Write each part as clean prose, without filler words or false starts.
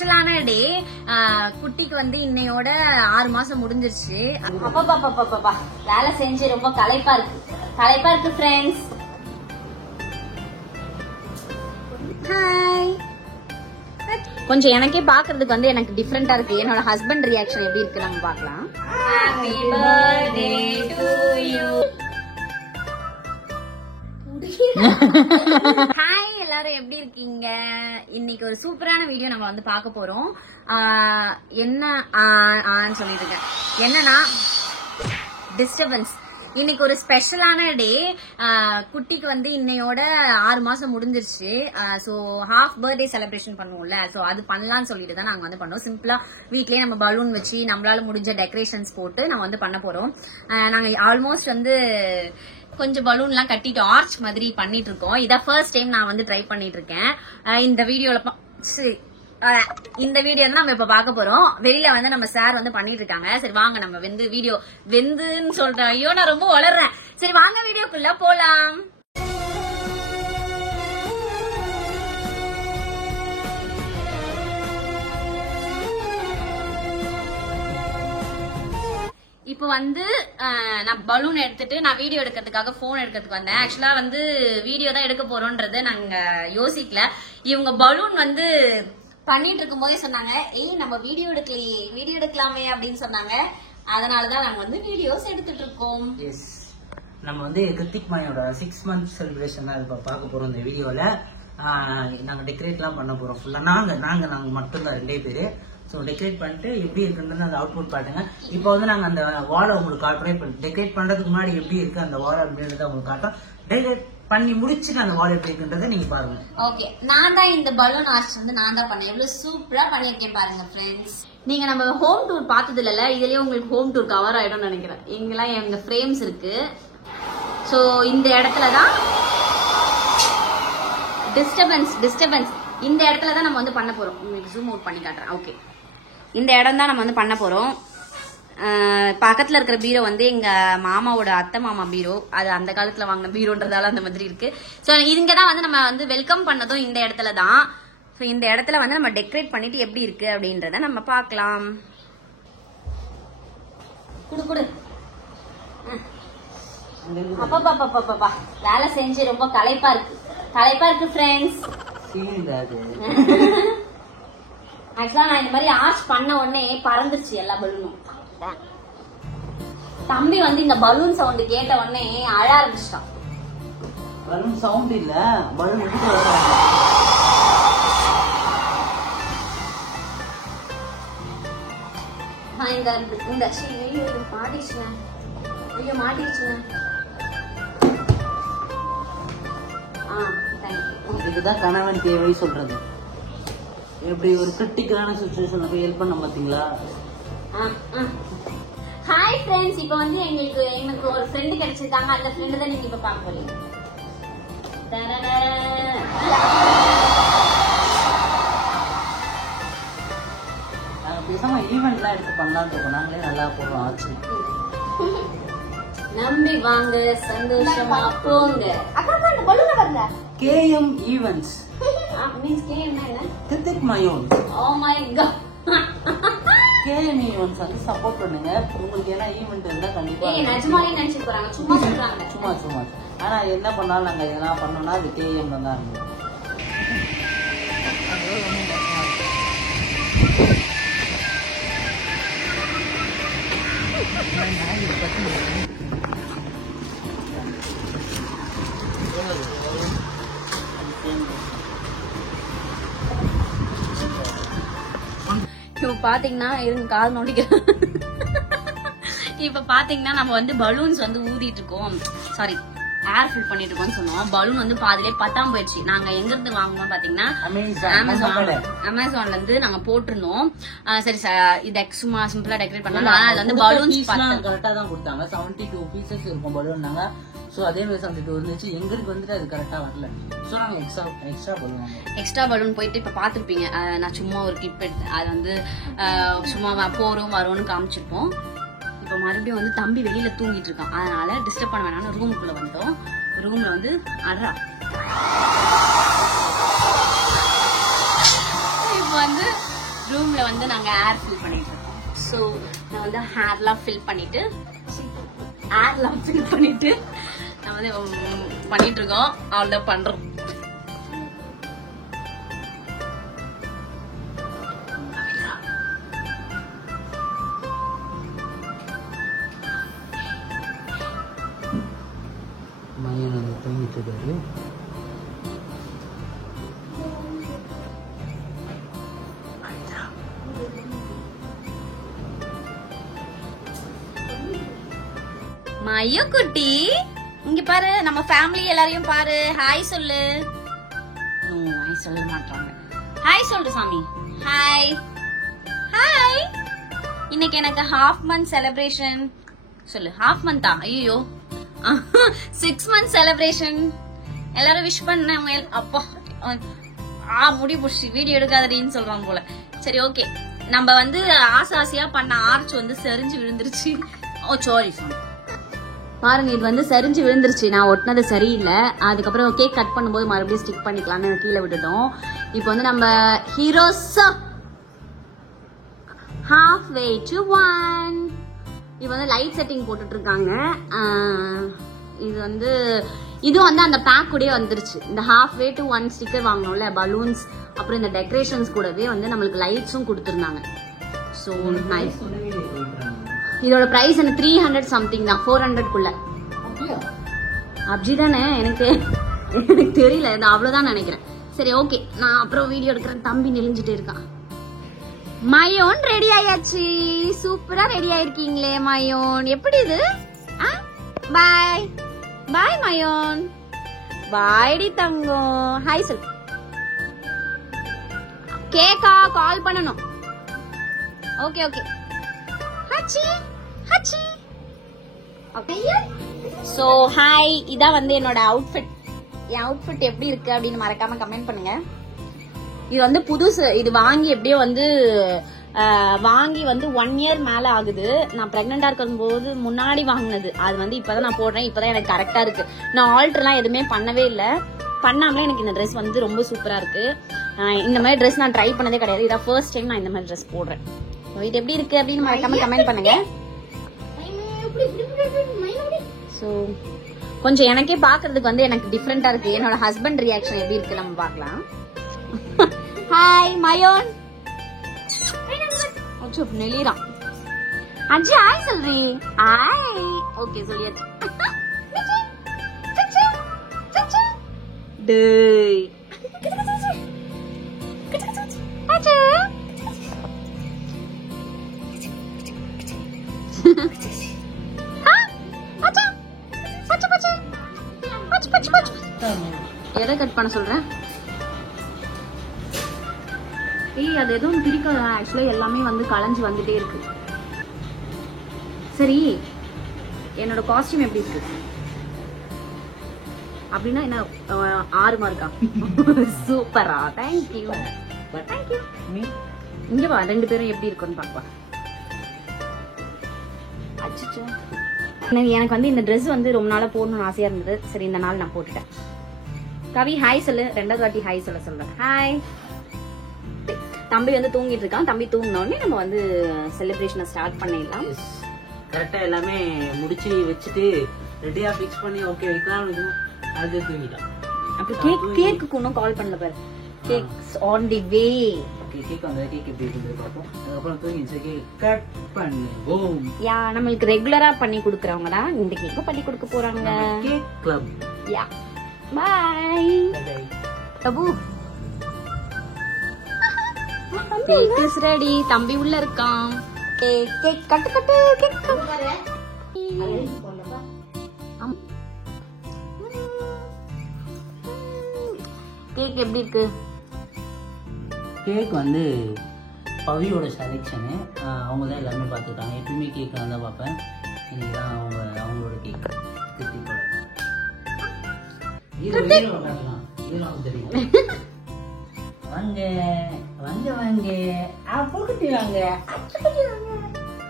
ஸ்பெஷலான டே. குட்டிக்கு வந்து இன்னையோட 6 மாசம் முடிஞ்சிருச்சு. அப்பா வேலை செஞ்சு ரொம்ப களைப்பா இருக்கு ஃப்ரெண்ட்ஸ். ஹாய். கொஞ்சம் எனக்கே பாக்குறதுக்கு வந்து எனக்கு டிஃபரெண்டா இருக்கு. என்னோட ஹஸ்பண்ட் ரியாக்ஷன் எப்படி இருக்கு நம்ம பாக்கலாம். Happy birthday to you. Hi, எல்லாரும் எப்படி இருக்கீங்க? இன்னைக்கு ஒரு சூப்பரான வீடியோ நம்ம வந்து பார்க்க போறோம். என்ன சொல்லிட்டு இருக்கேன், என்னன்னா டிஸ்டர்பன்ஸ். இன்னைக்கு ஒரு ஸ்பெஷலான டே. குட்டிக்கு வந்து இன்னையோட 6 மாசம் முடிஞ்சிருச்சு. ஸோ ஹாஃப் பர்த்டே செலிப்ரேஷன் பண்ணுவோம்ல, ஸோ அது பண்ணலாம்னு சொல்லிட்டு தான் நாங்கள் வந்து பண்ணோம். சிம்பிளா வீட்லயே நம்ம பலூன் வச்சு நம்மளால முடிஞ்ச டெக்கரேஷன்ஸ் போட்டு நம்ம வந்து பண்ண போறோம். நாங்கள் ஆல்மோஸ்ட் வந்து கொஞ்சம் பலூன்லாம் கட்டிட்டு ஆர்ச் மாதிரி பண்ணிட்டு இருக்கோம். இதான் ஃபர்ஸ்ட் டைம் நான் வந்து ட்ரை பண்ணிட்டு இருக்கேன். இந்த வீடியோ தான் நம்ம இப்ப பார்க்க போறோம். வெளியில வந்து நம்ம சார் வந்து பண்ணிட்டு இருக்காங்க. சரி வாங்க நம்ம வீடியோ வெந்துன்னு சொல்றேன். ஐயோ நான் ரொம்ப வளர்றேன். சரி வாங்க வீடியோக்குள்ள போலாம். இப்போ வந்து நான் பலூன் எடுத்துட்டு நான் வீடியோ எடுக்கிறதுக்காக போன் எடுக்கிறதுக்கு வந்தேன். ஆக்சுவலா வந்து வீடியோ தான் எடுக்க போறோம்ன்றது நாங்க யோசிக்கல. இவங்க பலூன் வந்து பண்ணிட்டு இருக்கும் போதே சொன்னாங்க, நம்ம வீடியோ எடுக்கலாமே அப்படின்னு சொன்னாங்க. அதனாலதான் நாங்க வந்து வீடியோஸ் எடுத்துட்டு இருக்கோம். நம்ம வந்து கிருத்திக் மாயோட 6 month செலிப்ரேஷன் தான் இப்ப பார்க்க போறோம். இந்த வீடியோல நாங்க டெக்கரேட் எல்லாம் பண்ண போறோம். ஃபுல்லா நாங்க மட்டும் தான் 2 பேரு. ஸோ டெக்கரேட் பண்ணிட்டு எப்படி இருக்குன்றது அந்த அவுட்புட் பாட்டுங்க. இப்போ வந்து நாங்க அந்த வாலை உங்களுக்கு காட்டுறோம். டெக்கரேட் பண்றதுக்கு முன்னாடி எப்படி இருக்கு அந்த வால் அப்படின்றத உங்களுக்கு காட்டுறோம். டெக்கரேட் பண்ணி முடிச்சுட்டு அந்த வால் எப்படி இருக்குன்றதை நீங்க பாருங்க. ஓகே, நான் தான் இந்த பலூன் ஆர்ட் வந்து நான் தான் பண்ணேன். எவ்வளவு சூப்பரா பண்ணிருக்கேன் பாருங்க ஃப்ரெண்ட்ஸ். நீங்க நம்ம ஹோம் டூர் பார்த்தது இல்ல, இதுலயே உங்களுக்கு ஹோம் டூர் கவர் ஆயிடும் நினைக்கிறேன். இங்கெல்லாம் எங்க ஃப்ரேம்ஸ் இருக்கு. ஸோ இந்த இடத்துலதான் டிஸ்டர்பன்ஸ் இந்த இடத்துல தான் நம்ம வந்து பண்ண போறோம். உங்களுக்கு ஜூம் அவுட் பண்ணி காட்டுறேன். ஓகே, இந்த இடம் தான் நம்ம வந்து பண்ண போறோம். பக்கத்துல இருக்கிற பீரோ வந்து எங்க மாமாவோட அத்தை மாமா பீரோ. அது அந்த காலத்துல வாங்கின பீரோன்றதால அந்த மாதிரி இருக்கு. சோ இங்கதான் வந்து நம்ம வந்து வெல்கம் பண்ணதும் இந்த இடத்துல தான். சோ இந்த இடத்துல வந்து நம்ம டெக்கரேட் பண்ணிட்டு எப்படி இருக்கு அப்படின்றத நம்ம பார்க்கலாம். குடு அப்பா வேலை செஞ்சு ரொம்ப களைப்பா இருக்கு ஃப்ரெண்ட்ஸ். ஆக்சுவலா நான் இந்த மாதிரி ஆர்ச் பண்ண உடனே பறந்துருச்சு எல்லா பலூனும். தம்பி வந்து இந்த பலூன் சவுண்ட் கேட்ட உடனே அழ ஆரம்பிச்சிட்டான். பலூன் சவுண்ட் இல்ல, பலூன் மாட்டிடுச்சுங்க. இதுதான் கணவன் தேவை சொல்றது. எப்படி ஒரு கிரிட்டிக்கலான சிச்சுவேஷன்ல போய் ஹெல்ப் பண்ண பாத்தீங்களா? ஹாய் ஃப்ரெண்ட்ஸ், இப்போ வந்து எங்களுக்கு ஒரு ஃப்ரெண்ட் கிடைச்சிருக்காங்க. அந்த ஃப்ரெண்ட் தான் நீங்க இப்ப பார்க்க போறீங்க. நாங்க பேசாம ஈவென்ட்லாம் எடுத்து பண்ணலாம்னு இருக்கோம். நாங்களே நல்லா போடுறோம் ஆச்சு. நம்பி வாங்க, சந்தோஷமா போங்க. அக்கா அந்த பலூன் வரல. KM ஈவென்ட்ஸ் மீன்ஸ் KM என்ன? Kiruthik Mayon. Oh my god. KM events வந்து சப்போர்ட் பண்ணுங்க. உங்களுக்கு என்ன ஈவென்ட் இருந்தா கண்டிப்பா. நிஜமாலே நினைச்சு போறாங்க, சும்மா சொல்றாங்க. சும்மா ஆனா என்ன பண்ணாலும் நாங்க எதனா பண்ணோம்னா அது KM தான் இருக்கும். இப்ப பாத்தீங்கன்னா கால் நோண்டிக்கிறோம். இப்ப பாத்தீங்கன்னா நம்ம வந்து பலூன்ஸ் வந்து ஊதிட்டு இருக்கோம். சாரி, ஏர் ஃபில் பண்ணிட்டு இருக்கோம்னு சொன்னோம். பலூன் வந்து பாதிலே பத்தாம போயிடுச்சு. நாங்க எங்க இருந்து வாங்கணும் பாத்தீங்கன்னா அமேசான்ல இருந்து நாங்க போட்டிருந்தோம். சரி இத சும்மா சிம்பிளா டெக்கரேட் பண்ணலாம். ஆனா அது வந்து பலூன்ஸ் கரெக்டா தான் கொடுத்தாங்க. 72 பீசஸ் இருக்கும் பலூன்னாங்க. சோ அதே மாதிரி 72 இருந்துச்சு. எங்களுக்கு வந்துட்டு அது கரெக்டா வரல. சோ நாங்க எக்ஸ்ட்ரா பலூன் போயிட்டு இப்ப பாத்துருப்பீங்க. நான் சும்மா ஒரு கிளிப் எடுத்தேன். அது வந்து சும்மா போறோம் வரோம்னு காமிச்சிருப்போம். இப்ப மறுபடியும் வந்து தம்பி வெளியில தூங்கிட்டு இருக்கான். அதனால டிஸ்டர்ப் பண்ண வேணாம்னு ரூமுக்குள்ள வந்துட்டோம். ரூம்ல வந்து அட்ரா இப்ப வந்து ரூம்ல வந்து நாங்க ஏர் ஃபில் பண்ணிட்டு இருக்கோம். ஸோ நான் வந்து ஹேர்லாம் ஃபில் பண்ணிட்டு நான் வந்து பண்ணிட்டு இருக்கோம். அவ்வளோதான் பண்றோம். மையன் வந்து தூங்கிட்டு இருக்காரு. மையோ குட்டி இங்க பாரு, நம்ம ஃபேமிலி எல்லாரையும் பாரு. ஹாய் சொல்லு. ஹாய் சொல்ல மாட்டாங்க. ஹாய் சொல்லு சாமி. Hi hi. இன்னைக்கு எனக்கு ஹாஃப் மந்த் செலிப்ரேஷன். சொல்லு. ஹாஃப் மந்தா? ஐயோ 6 month செலிப்ரேஷன். எல்லாரும் விஷ் பண்ணாங்க. அப்பா முடி புடிச்சு வீடியோ எடுக்காதடின்னு சொல்றாங்க போல. சரி ஓகே, நம்ம வந்து ஆசையா பண்ண ஆர்ச் வந்து சரிஞ்சு விழுந்துருச்சு. ஓ சாரி சாமி. பாருங்க, இது வந்து சரிஞ்சு விழுந்துருச்சு. நான் ஒட்டினது சரியில்லை. அதுக்கப்புறம் கேக் கட் பண்ணும்போது மறுபடியும் ஸ்டிக் பண்ணிக்கலாம்னு கீழே விட்டுட்டோம். இப்போ வந்து நம்ம ஹீரோஸ் ஹாஃப் வே டு 1. இது வந்து லைட் செட்டிங் போட்டுட்டு இருக்காங்க. இது வந்து அந்த பேக் கூடயே வந்துருச்சு. இந்த ஹாஃப் வே டு 1 ஸ்டிக்கர் வாங்கணும்ல, பலூன்ஸ் அப்புறம் இந்த டெக்கரேஷன்ஸ் கூடவே வந்து நம்மளுக்கு லைட்ஸும் கொடுத்துருந்தாங்க. So nice. இதோட பிரைஸ் என்ன 300 சம்திங் தான், 400க்குள்ள. அப்படிதானே? எனக்கு தெரியல, நான் அவ்வளவுதான் நினைக்கிறேன். சரி ஓகே, நான் அப்புறம் வீடியோ எடுக்கிறேன். தம்பி நெளிஞ்சிட்டே இருக்கான். மயோன் ரெடி ஆயாச்சு. சூப்பரா ரெடி ஆயிருக்கீங்களே மயோன். எப்படி இது? பாய் பாய் மயோன். பாய்டி தங்கம். ஹாய் சொல். கேக்கா கால் பண்ணணும். Okay okay. H H. So hi, இதான் வந்து என்னோட அவுட்ஃபிட். என் அவுட்ஃபிட் எப்படி இருக்கு அப்படின்னு மறக்காம கமெண்ட் பண்ணுங்க. இது வந்து புதுசு. இது வாங்கி எப்படியோ வந்து வாங்கி வந்து 1 year மேல ஆகுது. நான் பிரெக்னெண்டா இருக்கும் போது முன்னாடி வாங்கினது. அது வந்து இப்பதான் நான் போடுறேன். இப்பதான் எனக்கு கரெக்டா இருக்கு. நான் ஆல்டர்லாம் எதுவுமே பண்ணவே இல்லை. பண்ணாமலே எனக்கு இந்த ட்ரெஸ் வந்து ரொம்ப சூப்பரா இருக்கு. இந்த மாதிரி ட்ரெஸ் நான் ட்ரை பண்ணதே கிடையாது. இதான் ஃபர்ஸ்ட் டைம் நான் இந்த மாதிரி ட்ரெஸ் போடுறேன். இது எப்படி இருக்கு அப்படின்னு மறக்காம கமெண்ட் பண்ணுங்க. சோ கொஞ்சம் எனக்கே பாக்குறதுக்கு வந்து எனக்கு டிஃப்ரெண்டா இருக்கு. என்னோட ஹஸ்பண்ட் ரியாக்ஷன் எப்படி இருக்கு நம்ம பாக்கலாம். ஹாய் மயோன். அச்சோ நெளிரான். அஜி ஹாய் சொல்றீ. ஹாய். ஓகே சொல்லியாச்சு. டேய் அஜி எதை கட் பண்ண சொல்றேன்? அது எதுவும் பிரிக்காத. ஆக்சுவலா எல்லாமே வந்து களைஞ்சு வந்துட்டே இருக்கு. சரி, என்னோட காஸ்டியூம் எப்படி இருக்கு அப்படின்னா என்ன? 6 மார்க்கா? சூப்பரா, தேங்க்யூ. இங்க வா, 2 பேரும் எப்படி இருக்குன்னு பாப்பா. அச்சோ, எனக்கு வந்து இந்த ட்ரெஸ் வந்து ரொம்ப நாளா போடணும்னு ஆசையா இருந்தது. சரி, இந்த நாள் நான் போட்டுட்டேன். கவி ஹாய் சொல்லு. 2வது வாட்டி ஹாய் சொல்றேன். ஹாய். தம்பி வந்து தூங்கிட்டு இருக்கான். தம்பி தூங்கினோடனே நம்ம வந்து செலிப்ரேஷனை ஸ்டார்ட் பண்ணிடலாம். கரெக்டா எல்லாமே முடிச்சு வச்சுட்டு ரெடியா பிக்ஸ் பண்ணி ஓகே வைக்கலாம். அது தூங்கிட்டான். அப்புறம் கேக்கு இன்னும் கால் பண்ணல பாரு. Cakes on the way. Okay, cake வந்து கேக் எப்படி இருக்கு பாப்போம். அதுக்கப்புறம் தூங்கிச்சு கேக் கட் பண்ணுவோம். யா, நம்மளுக்கு ரெகுலரா பண்ணி கொடுக்கறவங்க தான் இந்த கேக்க பண்ணி கொடுக்க போறாங்க. Cake club. Yeah, bye Abu. Cake is ready. தம்பி உள்ள இருக்கான். Cake cut cut. கேக் பாரு. கேக் எப்படி இருக்கு? கேக் வந்து பவியோட செலெக்ஷனு. அவங்க தான் எல்லாமே பார்த்துட்டாங்க. எப்பயுமே கேக் நான் தான் பார்ப்பேன். இன்னைக்கு தான் அவங்களோட கேக். தெரியும். வாங்க வாங்க வாங்க. போட்டுட்டு வாங்க.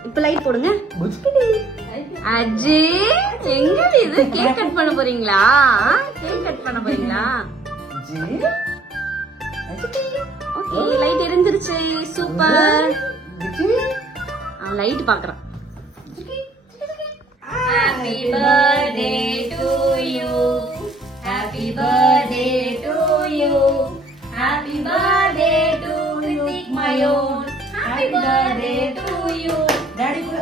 இப்ப லைட் போடுங்க. அஜி எங்க இது? கேக் கட் பண்ண போறீங்களா? கேக் கட் பண்ண போறீங்களா? ஓகே லைட் எரிஞ்சிருச்சு. சூப்பர். அவன் லைட் பாக்குறான். Happy birthday to you. Happy birthday to you. Happy birthday to Ritik Mayon. Happy birthday to you. Daddy கூட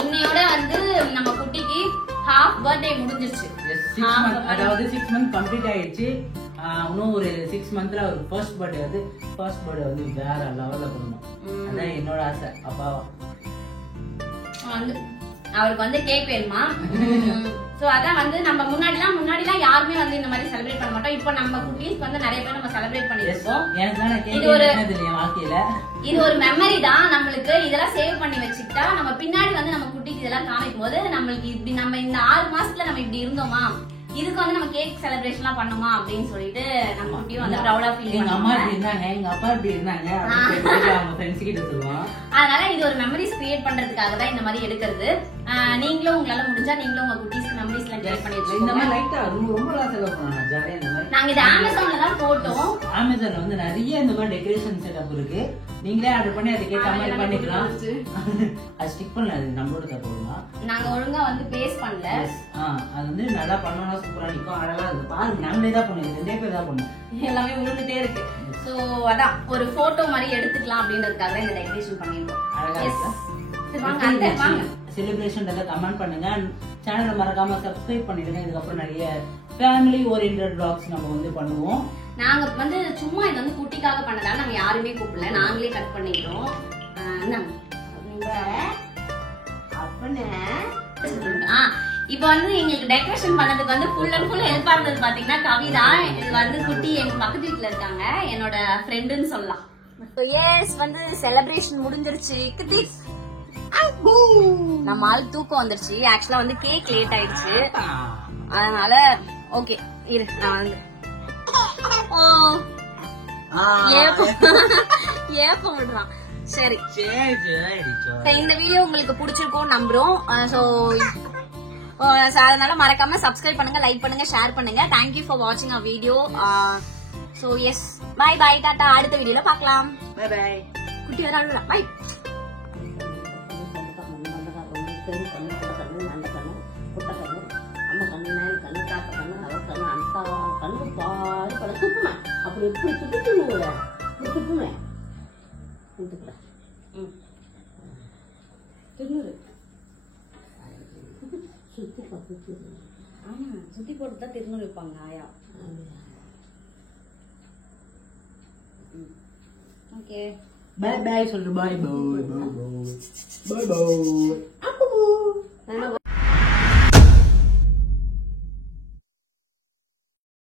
இன்னையோட வந்து நம்ம குட்டிக்கு half birthday முடிஞ்சிருச்சு. அதாவது 6 மந்த் கம்ப்ளீட் ஆயிடுச்சு. இன்னும் ஒரு 6 மந்த்ல ஒரு ஃபர்ஸ்ட் பர்த்டே வந்து வேற லெவல்ல பண்ணணும். அதான் என்னோட ஆசை. அப்பா வந்து அவருக்கு வந்து கேக் வேணுமா? சோ அதான் வந்து நம்ம முன்னாடிலாம் யாருமே வந்து இந்த மாதிரி செலிப்ரேட் பண்ண மாட்டோம். இப்போ நம்ம குட்டீஸ் வந்து நிறைய பேர் நம்ம செலிப்ரேட் பண்ணிருக்கோம். இது ஒரு மெமரி தான் நம்மளுக்கு. இதெல்லாம் சேவ் பண்ணி வச்சுக்கிட்டா நம்ம பின்னாடி வந்து நம்ம குட்டிக்கு இதெல்லாம் காமிக்கும் போது நம்மளுக்கு இப்படி நம்ம இந்த 6 மாசத்துல நம்ம இப்படி இருந்தோமா, இதுக்கு வந்து நம்ம கேக் செலிப்ரேஷன் எல்லாம் பண்ணுமா அப்படின்னு சொல்லிட்டு நம்ம குட்டியும் வந்து ப்ரௌடா ஃபீல் எங்க அம்மா இப்படி இருந்தாங்க, எங்க அப்பா இப்படி இருந்தாங்க அவங்க ஃப்ரெண்ட்ஸ் கிட்ட சொல்லுவாங்க. அதனால இது ஒரு மெமரிஸ் கிரியேட் பண்றதுக்காக தான் இந்த மாதிரி எடுக்கிறது. நீங்களும் உங்களால முடிஞ்சா நீங்களும் உங்க குட்டீஸ்க்கு மெமரிஸ் எல்லாம் கிரியேட் பண்ணி வச்சுக்கோங்க. இந்த மாதிரி லைட்டா ரொம்ப செலவு பண்ணாங்க ஜாலியா. இந்த மாதிரி நாங்க இது அமேசான்ல தான் போட்டோம். அமேசான்ல வந்து நிறைய இந்த மாதிரி டெக்கரேஷன் செட்டப் இருக்கு. நீங்களே ஆர்டர் பண்ணி அதுக்கு ஏத்த மாதிரி பண்ணிக்கலாம். அது ஸ்டிக் பண்ணல, அது நம்மளோட தப்புதான். நாங்க ஒழுங்கா வந்து பேஸ்ட் பண்ணல. அது வந்து நல்லா பண்ணோம்னா சூப்பரா நிக்கும். அழகா இருக்கு பாருங்க. நாங்களே தான் பண்ணுவோம், 2 பேர் தான் பண்ணுவோம். எல்லாமே விழுந்துட்டே இருக்கு. சோ அதான் ஒரு போட்டோ மாதிரி எடுத்துக்கலாம் அப்படின்றதுக்காக இந்த டெக்கரேஷன் பண்ணிருக்கோம். அழகா இருக்கு. வாங்க அந்த வாங்க செலிப்ரேஷன் கமெண்ட் பண்ணுங்க. சேனலை மறக்காம சப்ஸ்கிரைப் பண்ணிடுங்க. இதுக்கப்புறம் நிறைய ஃபேமிலி ஓரியன்டட் vlogs நம்ம வந்து பண்ணுவோம். நாங்க வந்து சும்மா இது வந்து குட்டிக்காக பண்ணதால நம்ம யாருமே கூப்பிடல, நாங்களே கட் பண்ணிட்டோம். இப்ப வந்து எங்களுக்கு டெக்கரேஷன் பண்ணதுக்கு வந்து ஃபுல் அண்ட் ஃபுல் ஹெல்ப்பா இருந்தது பாத்தீங்கன்னா கவிதா. இது வந்து குட்டி எங்க பக்கத்து வீட்டுல இருக்காங்க, என்னோட ஃப்ரெண்டுன்னு சொல்லலாம். எஸ் வந்து செலிப்ரேஷன் முடிஞ்சிருச்சு. நம்ம ஆள் தூக்கம் வந்துருச்சு. ஆக்சுவலா வந்து கேக் லேட் ஆயிடுச்சு, அதனால ஓகே இரு நான் வந்து ஏப்பம் விடுறான். சரி, இந்த வீடியோ உங்களுக்கு பிடிச்சிருக்கும் நம்புறோம். அதனால மறக்காம சப்ஸ்கிரைப் பண்ணுங்க, லைக் பண்ணுங்க, ஷேர் பண்ணுங்க. தேங்க்யூ ஃபார் வாட்சிங் our video. So yes bye bye, tata. அடுத்த வீடியோல பார்க்கலாம். Bye bye. குட்டி வர பை. அப்படி எப்படி துப்புமே சுத்தி போட்டுதான் திருநூறு வைப்பாங்க ஆயா. ஓகே பை பை சொல்ற. Bye bye bye bye by.